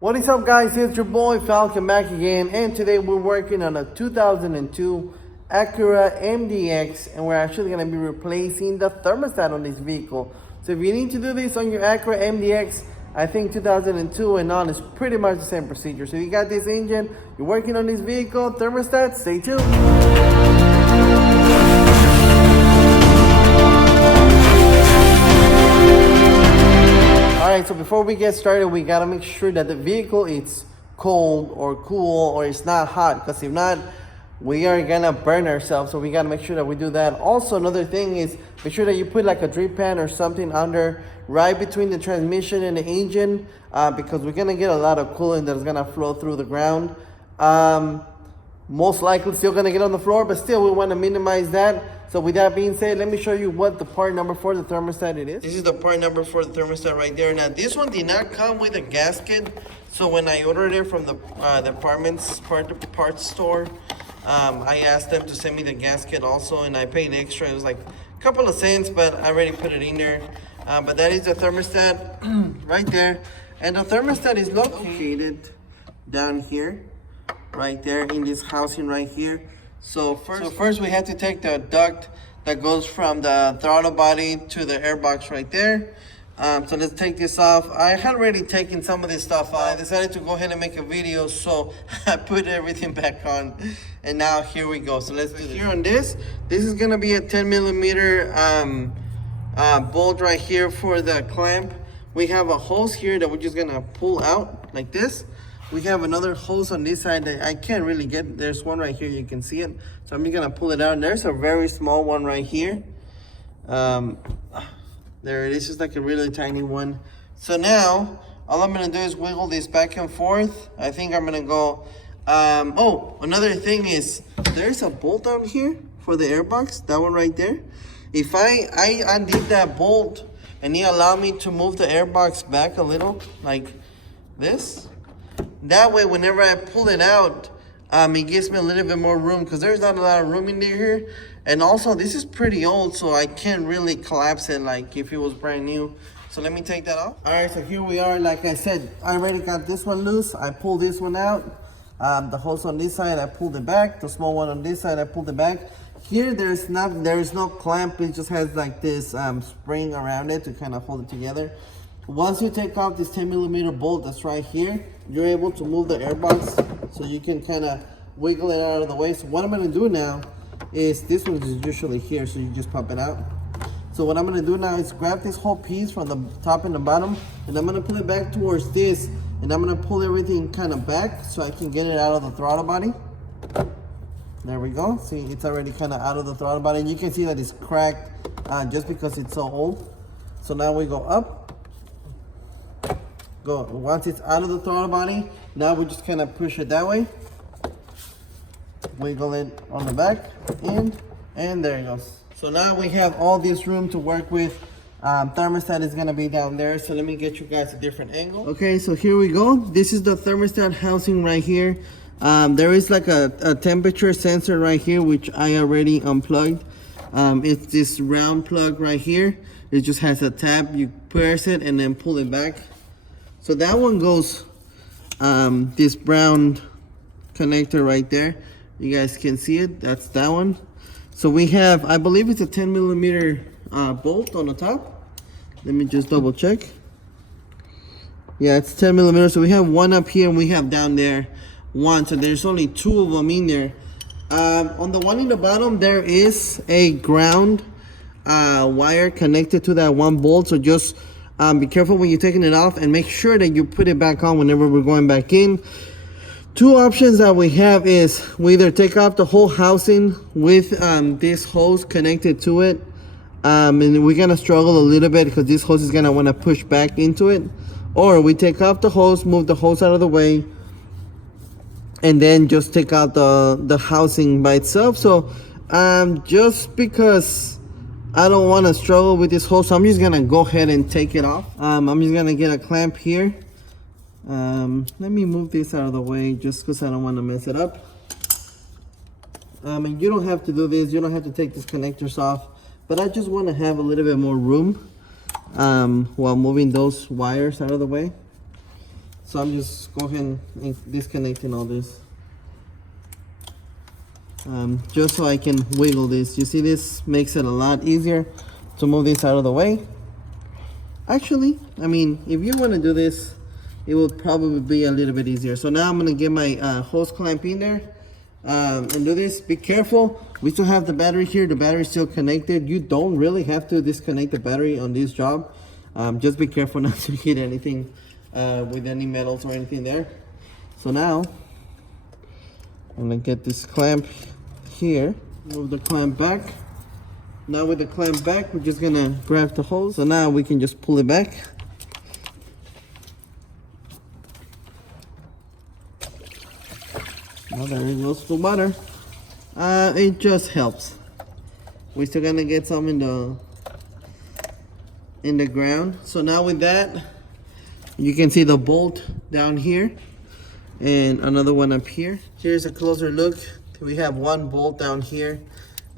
What is up, guys? It's your boy Falcon back again, and today we're working on a 2002 Acura MDX, and we're actually going to be replacing the thermostat on this vehicle. So if you need to do this on your Acura MDX, I think 2002 and on is pretty much the same procedure. So you got this engine, you're working on this vehicle, thermostat, stay tuned. Alright, so before we get started, we gotta make sure that the vehicle is cold or cool or it's not hot, because if not, we are gonna burn ourselves. So we gotta make sure that we do that. Also, another thing is make sure that you put like a drip pan or something under right between the transmission and the engine, because we're gonna get a lot of coolant that's gonna flow through the ground. Most likely still gonna get on the floor, but still we want to minimize that. So with that being said, let me show you what the part number for the thermostat it is. This is the part number for the thermostat right there. Now this one did not come with a gasket, so when I ordered it from the parts store, I asked them to send me the gasket also, and I paid extra. It was like a couple of cents, but I already put it in there. But that is the thermostat right there, and the thermostat is located down here, right there in this housing right here. So first we have to take the duct that goes from the throttle body to the airbox right there. So let's take this off. I had already taken some of this stuff off. I decided to go ahead and make a video, so I put everything back on, and now here we go. So let's do this. Here on this is gonna be a 10 millimeter bolt right here for the clamp. We have a hose here that we're just gonna pull out like this. We have another hose on this side that I can't really get. There's one right here, you can see it. So I'm just gonna pull it out. And there's a very small one right here. There it is, just like a really tiny one. So now, all I'm gonna do is wiggle this back and forth. I think I'm gonna go, oh, another thing is, there's a bolt down here for the airbox, that one right there. If I undid that bolt, and he allowed me to move the airbox back a little, like this. That way, whenever I pull it out, it gives me a little bit more room, because there's not a lot of room in here. And also, this is pretty old, so I can't really collapse it like if it was brand new. So let me take that off. All right, so here we are. Like I said, I already got this one loose. I pulled this one out. The hose on this side, I pulled it back. The small one on this side, I pulled it back. Here, there is no clamp. It just has like this spring around it to kind of hold it together. Once you take off this 10 millimeter bolt that's right here, you're able to move the airbox, so you can kind of wiggle it out of the way. So what I'm going to do now is, this one is usually here, so you just pop it out. So what I'm going to do now is grab this whole piece from the top and the bottom, and I'm going to pull it back towards this, and I'm going to pull everything kind of back so I can get it out of the throttle body. There we go. See, it's already kind of out of the throttle body, and you can see that it's cracked just because it's so old. So now we go up. Once it's out of the throttle body, now we just kind of push it that way, wiggle it on the back, and there it goes. So now we have all this room to work with. Thermostat is gonna be down there, so let me get you guys a different angle. Okay, so here we go. This is the thermostat housing right here. There is like a temperature sensor right here, which I already unplugged. It's this round plug right here. It just has a tab. You press it and then pull it back. So that one goes, this brown connector right there. You guys can see it, that's that one. So we have, I believe it's a 10 millimeter bolt on the top. Let me just double check. Yeah, it's 10 millimeters. So we have one up here and we have down there one. So there's only two of them in there. On the one in the bottom, there is a ground wire connected to that one bolt. So just be careful when you're taking it off, and make sure that you put it back on whenever we're going back in. Two options that we have is we either take off the whole housing with this hose connected to it, and we're gonna struggle a little bit because this hose is gonna want to push back into it, or we take off the hose, move the hose out of the way, and then just take out the housing by itself. So just because I don't want to struggle with this hose, so I'm just gonna go ahead and take it off. I'm just gonna get a clamp here. Let me move this out of the way just because I don't want to mess it up. And you don't have to do this, you don't have to take these connectors off, but I just want to have a little bit more room while moving those wires out of the way. So I'm just go ahead and disconnecting all this. Just so I can wiggle this. You see, this makes it a lot easier to move this out of the way. Actually, I mean, if you want to do this, it will probably be a little bit easier. So now I'm going to get my hose clamp in there and do this. Be careful. We still have the battery here. The battery is still connected. You don't really have to disconnect the battery on this job. Just be careful not to hit anything with any metals or anything there. So now I'm going to get this clamp here. Move the clamp back. Now with the clamp back, we're just gonna grab the hose. So now we can just pull it back. Now there goes the water. It just helps. We're still gonna get some in the ground. So now with that, you can see the bolt down here and another one up here. Here's a closer look. We have one bolt down here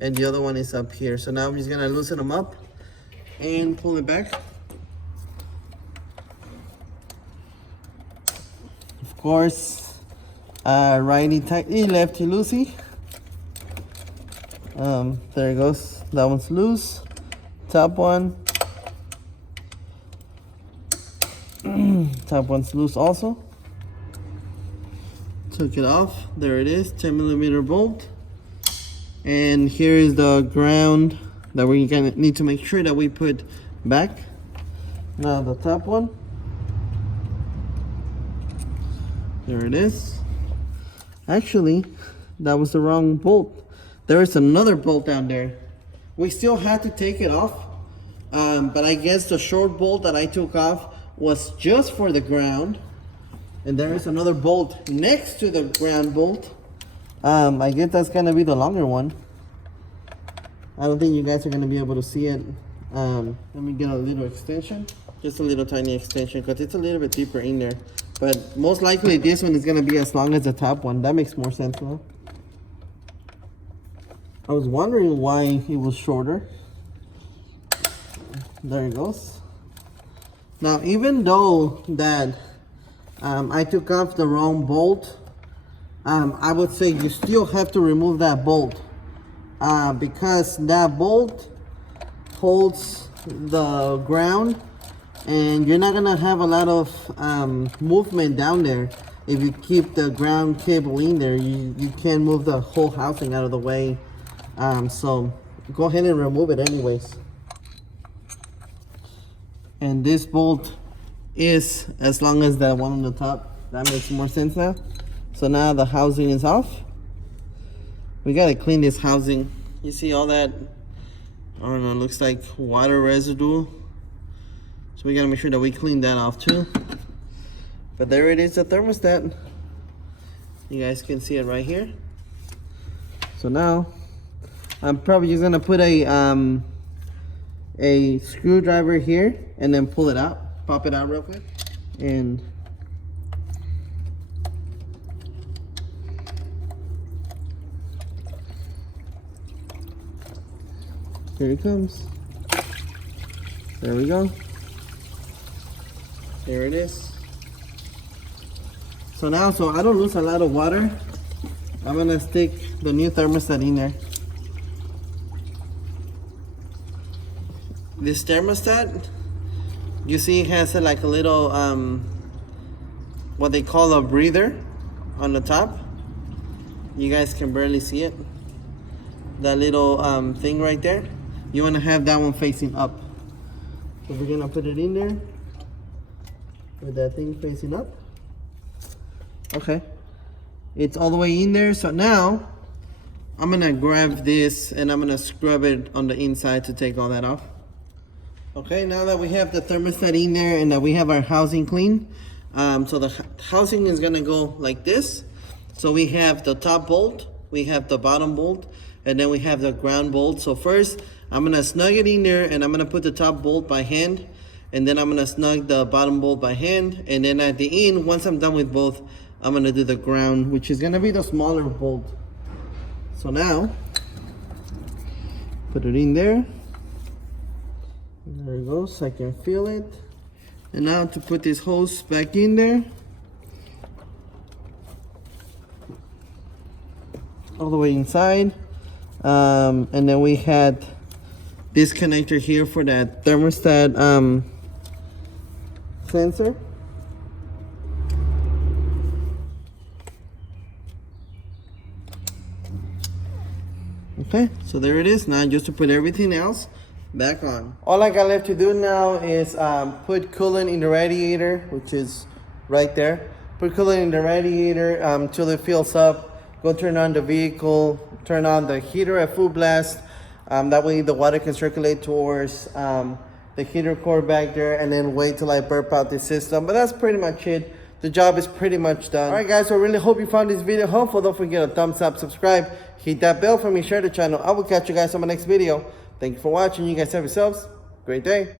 and the other one is up here. So now I'm just gonna loosen them up and pull it back. Of course, righty tighty, lefty loosey. There it goes. That one's loose. Top one. Top one's loose also. Took it off. There it is. 10mm bolt. And here is the ground that we're gonna need to make sure that we put back. Now the top one. There it is. Actually, that was the wrong bolt. There is another bolt down there. We still had to take it off, but I guess the short bolt that I took off was just for the ground. And there is another bolt next to the ground bolt. I guess that's gonna be the longer one. I don't think you guys are gonna be able to see it. Let me get a little extension. Just a little tiny extension because it's a little bit deeper in there. But most likely this one is gonna be as long as the top one. That makes more sense though. I was wondering why it was shorter. There it goes. Now even though that I took off the wrong bolt, I would say you still have to remove that bolt because that bolt holds the ground and you're not gonna have a lot of movement down there. If you keep the ground cable in there, you can't move the whole housing out of the way. So go ahead and remove it anyways. And this bolt is as long as that one on the top. That makes more sense now. So now the housing is off. We gotta clean this housing. You see all that, I don't know, looks like water residue. So we gotta make sure that we clean that off too. But there it is, the thermostat. You guys can see it right here. So now, I'm probably just gonna put a screwdriver here and then pull it out, pop it out real quick. And here it comes. There we go. There it is. So now, so I don't lose a lot of water, I'm gonna stick the new thermostat in there. This thermostat, you see, it has like a little, what they call a breather on the top. You guys can barely see it. That little thing right there. You want to have that one facing up. So we're gonna put it in there with that thing facing up. Okay, it's all the way in there. So now I'm gonna grab this and I'm gonna scrub it on the inside to take all that off. Okay, now that we have the thermostat in there and that we have our housing clean, so the housing is gonna go like this. So we have the top bolt, we have the bottom bolt, and then we have the ground bolt. So first, I'm gonna snug it in there and I'm gonna put the top bolt by hand, and then I'm gonna snug the bottom bolt by hand, and then at the end, once I'm done with both, I'm gonna do the ground, which is gonna be the smaller bolt. So now, put it in there. There it goes, I can feel it. And now to put this hose back in there, all the way inside. And then we had this connector here for that thermostat sensor. Okay, so there it is. Now just to put everything else back on. All I got left to do now is put coolant in the radiator, which is right there. Put coolant in the radiator till it fills up. Go turn on the vehicle, turn on the heater at full blast. That way the water can circulate towards the heater core back there, and then wait till I burp out the system. But that's pretty much it. The job is pretty much done. All right, guys, so I really hope you found this video helpful. Don't forget to thumbs up, subscribe, hit that bell for me, share the channel. I will catch you guys on my next video. Thank you for watching. You guys have yourselves a great day.